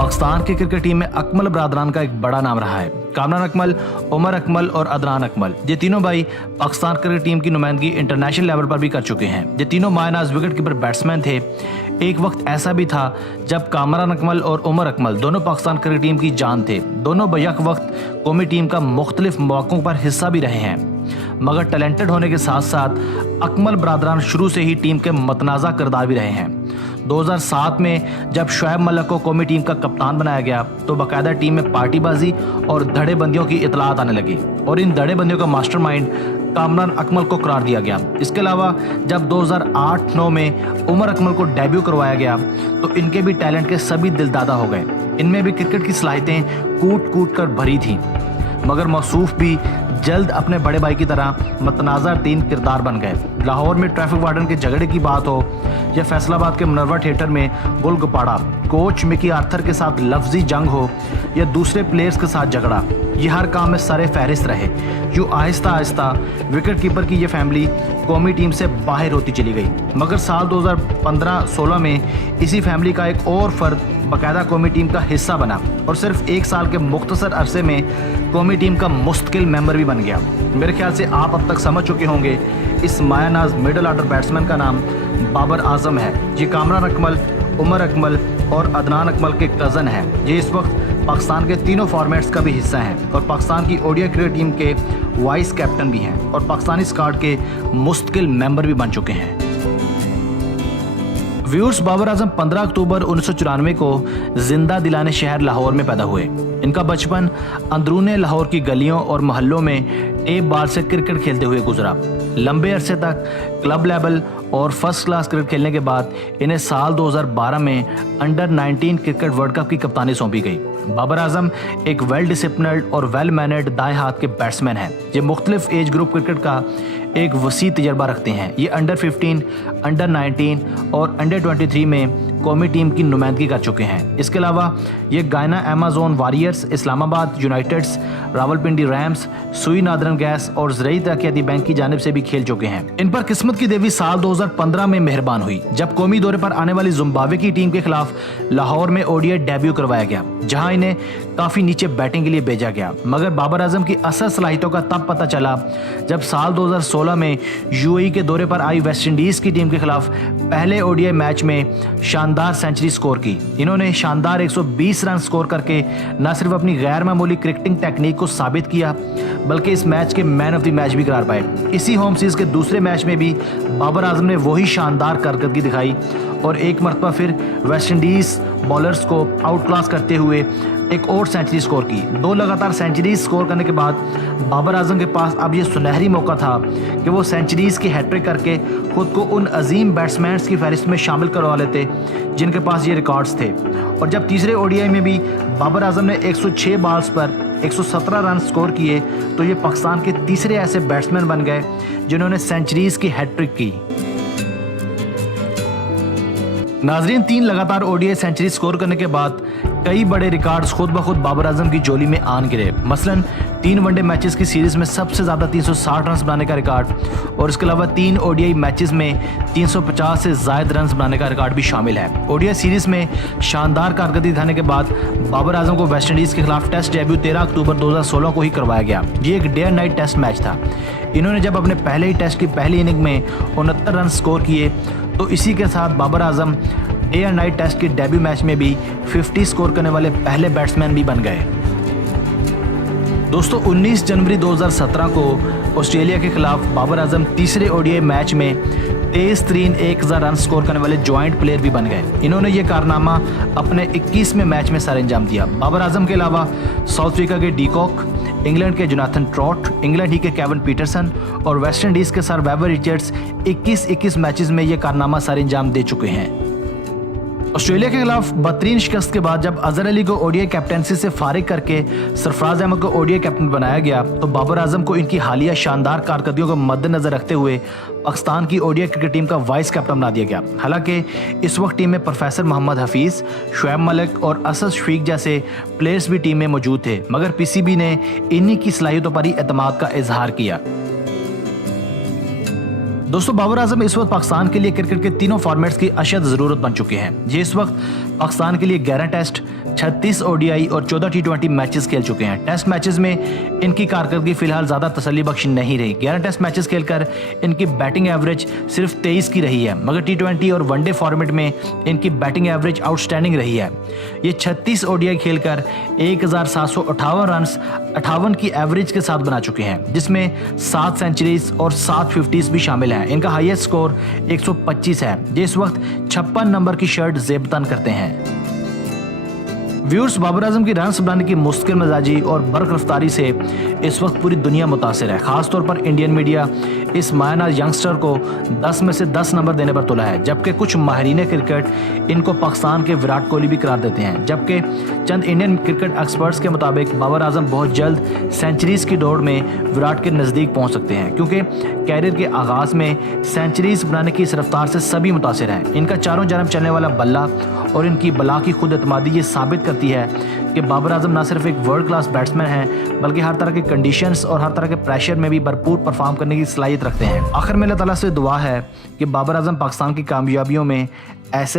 पाकिस्तान की cricket team में अकमल बरादरान का एक बड़ा नाम रहा है। कामरान अकमल, उमर अकमल और अदनान अकमल, ये तीनों भाई पाकिस्तान क्रिकेट टीम की नुमाइंदगी इंटरनेशनल लेवल पर भी कर चुके हैं। ये तीनों मायनाज विकेट कीपर बैट्समैन थे। एक वक्त ऐसा भी था जब कामरान अकमल और उमर अकमल दोनों पाकिस्तान क्रिकेट टीम की जान थे। दोनों बैक वक्त कौमी टीम का मुख्तलिफ मौकों पर हिस्सा भी रहे हैं, मगर टैलेंटेड होने के साथ साथ अकमल बरादरान शुरू से ही टीम के मतनाज़ा किरदार भी रहे हैं। 2007 में जब शुएब मलिक को कौमी टीम का कप्तान बनाया गया तो बाकायदा टीम में पार्टीबाजी और धड़ेबंदियों की इतलात आने लगी और इन धड़ेबंदियों का मास्टरमाइंड कामरान अकमल को करार दिया गया। इसके अलावा जब 2008-9 में उमर अकमल को डेब्यू करवाया गया तो इनके भी टैलेंट के सभी दिलदादा हो गए। इनमें भी क्रिकेट की सलाहियतें कूट कूट कर भरी थीं, मगर मौसूफ भी जल्द अपने बड़े भाई की तरह मतनाज़ा तीन किरदार बन गए। लाहौर में ट्रैफिक वार्डन के झगड़े की बात हो या फैसलाबाद के मुनव्वर थिएटर में गुलगपाड़ा, कोच मिकी आर्थर के साथ लफ्जी जंग हो या दूसरे प्लेयर्स के साथ झगड़ा, ये हर काम में सरे फहरिस्त रहे। यूँ आहिस्ता आहिस्ता विकेट कीपर की ये फैमिली कौमी टीम से बाहर होती चली गई। मगर साल 2015-16 में इसी फैमिली का एक और फर्द बाकायदा कौमी टीम का हिस्सा बना और सिर्फ एक साल के मुख्तसर अरसे में कौमी टीम का मुस्तकिल मेंबर भी बन गया। मेरे ख्याल से आप अब तक समझ चुके होंगे इस मायानाज मिडल ऑर्डर बैट्समैन का नाम बाबर आजम है। ये कामरान अकमल, उमर अकमल और अदनान अकमल के कज़न हैं। ये इस वक्त पाकिस्तान के तीनों फॉर्मेट्स का भी हिस्सा हैं और पाकिस्तान की ओडीआई क्रिकेट टीम के वाइस कैप्टन भी हैं और पाकिस्तानी स्क्वाड के मुस्तकिल मेंबर भी बन चुके हैं। व्यूअर्स, बाबर आजम 15 अक्टूबर 1994 को जिंदा दिलाने शहर लाहौर में पैदा हुए। इनका बचपन अंदरूने लाहौर की गलियों और मोहल्लों में टेप बाल से क्रिकेट खेलते हुए गुजरा। लंबे अरसे तक क्लब लेवल और फर्स्ट क्लास क्रिकेट खेलने के बाद इन्हें साल 2012 में अंडर 19 क्रिकेट वर्ल्ड कप की कप्तानी सौंपी गई। बाबर आजम एक वेल डिसिप्लिन्ड और वेल मैनेर्ड दाएं हाथ के बैट्समैन हैं। ये मुख्तलिफ एज ग्रुप क्रिकेट का एक वसी तजर्बा रखते हैं। ये अंडर 15, अंडर 19 और अंडर 23 में कौमी टीम की नुमाइंदगी कर चुके हैं। इसके अलावा ये Guyana Amazon Warriors, Islamabad Uniteds, Rawalpindi Rams, Sui Northern Gas और ज़राई तरक्याती बैंक की जानिब से भी खेल चुके हैं। इन पर किस्मत की देवी साल 2015 में मेहरबान हुई जब कौमी दौरे पर आने वाली जिम्बाब्वे की टीम के खिलाफ लाहौर में ओडीआई डेब्यू करवाया गया, जहां इन्हें काफ़ी नीचे बैटिंग के लिए भेजा गया। मगर बाबर आजम की असल सलाहियतों का तब पता चला जब साल 2016 में यूएई के दौरे पर आई वेस्ट इंडीज़ की टीम के खिलाफ पहले ओडीआई मैच में शानदार सेंचुरी स्कोर की। इन्होंने शानदार 120 रन स्कोर करके न सिर्फ अपनी गैर मामूली क्रिकेटिंग टेक्निक को साबित किया बल्कि इस मैच के मैन ऑफ द मैच भी करार पाए। इसी होम सीरीज के दूसरे मैच में भी बाबर आजम ने वही शानदार कारकर्दगी दिखाई और एक मरतबा फिर वेस्ट इंडीज़ बॉलर्स को आउट क्लास करते हुए एक और सेंचुरी स्कोर की। 2 लगातार सेंचुरीज स्कोर करने के बाद बाबर आजम के पास अब ये सुनहरी मौका था कि वो सेंचुरीज की हैट्रिक करके खुद को उन अजीम बैट्समैन्स की फहरिस्त में शामिल करवा लेते जिनके पास ये रिकॉर्ड्स थे। और जब तीसरे ओडीआई में भी बाबर आजम ने 106 बॉल्स पर 117 रन स्कोर किए तो ये पाकिस्तान के तीसरे ऐसे बैट्समैन बन गए जिन्होंने सेंचुरीज की हैट्रिक की। नाजरीन, 3 लगातार ओडीआई सेंचुरी स्कोर करने के बाद कई बड़े रिकॉर्ड्स खुद ब खुद बाबर आजम की झोली में आन गिरे। मसलन 3 वनडे मैचेस की सीरीज में सबसे ज़्यादा 360 रन बनाने का रिकॉर्ड और इसके अलावा 3 ओडीआई मैचेस में 350 से ज़ायद रन बनाने का रिकॉर्ड भी शामिल है। ओडीआई सीरीज में शानदार कारकर्दगी दिखाने के बाद बाबर आजम को वेस्ट इंडीज़ के खिलाफ टेस्ट डेब्यू 13 अक्टूबर 2016 को ही करवाया गया। ये एक day and night test match था। इन्होंने जब अपने पहले ही टेस्ट की पहली इनिंग में 69 रन स्कोर किए तो इसी के साथ Babar Azam day and night test के डेब्यू मैच में भी 50 स्कोर करने वाले पहले बैट्समैन भी बन गए। दोस्तों, 19 जनवरी 2017 को ऑस्ट्रेलिया के खिलाफ बाबर आजम तीसरे ओडीआई मैच में तेज तरीन 1000 रन स्कोर करने वाले जॉइंट प्लेयर भी बन गए। इन्होंने ये कारनामा अपने 21वें मैच में सर अंजाम दिया। बाबर आजम के अलावा साउथ अफ्रीका के डीकॉक, इंग्लैंड के जोनाथन ट्रॉट, इंग्लैंड ही के केविन पीटरसन और वेस्ट इंडीज़ के सर वेबर रिचर्ड्स 21 मैचेस में ये कारनामा सर अंजाम दे चुके हैं। ऑस्ट्रेलिया के खिलाफ बदतरीन शिकस्त के बाद जब अजहर अली को ओडीआई कैप्टनसी से फारिग करके सरफराज अहमद को ओडीआई कैप्टन बनाया गया तो बाबर आजम को इनकी हालिया शानदार कारकर्दगियों को मद्देनजर रखते हुए पाकिस्तान की ओडीआई क्रिकेट टीम का वाइस कैप्टन बना दिया गया। हालांकि इस वक्त टीम में प्रोफेसर मोहम्मद हफीज़, शुएब मलिक और असद शफीक जैसे प्लेयर्स भी टीम में मौजूद थे, मगर पीसीबी ने इन्हीं की सलाहियतों पर ही एतमाद का इजहार किया। दोस्तों बाबर आजम इस वक्त पाकिस्तान के लिए क्रिकेट के तीनों फॉर्मेट्स की अशद ज़रूरत बन चुके हैं। ये इस वक्त पाकिस्तान के लिए 11 टेस्ट, 36 ओडीआई और 14 टी20 मैचेस खेल चुके हैं। टेस्ट मैचेस में इनकी कारकर्दगी फिलहाल ज़्यादा तसल्ली बख्श नहीं रही। 11 टेस्ट मैचेस खेलकर इनकी बैटिंग एवरेज सिर्फ 23 की रही है, मगर टी20 और वनडे फॉर्मेट में इनकी बैटिंग एवरेज आउटस्टैंडिंग रही है। ये 36 ओडीआई खेलकर 1758 रन 58 की एवरेज के साथ बना चुके हैं, जिसमें 7 सेंचुरीज और 7 50s भी शामिल हैं। इनका हाईएस्ट स्कोर 125 है। ये इस वक्त 56 नंबर की शर्ट जेबतन करते हैं। व्यूअर्स, बाबर आजम की रन्स बनाने की मुश्किल मिजाजी और बर्क रफ्तारी से इस वक्त पूरी दुनिया मुतासिर है। खासतौर पर इंडियन मीडिया इस मायनाज यंगस्टर को 10 में से 10 नंबर देने पर तुला है, जबकि कुछ माहिरीन क्रिकेट इनको पाकिस्तान के विराट कोहली भी करार देते हैं। जबकि चंद इंडियन क्रिकेट एक्सपर्ट्स के मुताबिक बाबर आजम बहुत जल्द सेंचुरीज की दौड़ में विराट के नज़दीक पहुंच सकते हैं, क्योंकि कैरियर के आगाज़ में सेंचुरीज बनाने की इस रफ्तार से सभी मुतासिर हैं। इनका चारों जानब चलने वाला बल्ला और इनकी बला की खुद एतमादी ये साबित करती है कि बाबर आजम न सिर्फ एक वर्ल्ड क्लास बैट्समैन हैं, बल्कि हर तरह के कंडीशंस और हर तरह के प्रेशर में भी भरपूर परफॉर्म करने की सलाहियत रखते हैं। आखिर में अल्लाह ताला से दुआ है कि बाबर आजम पाकिस्तान की कामयाबियों में ऐसे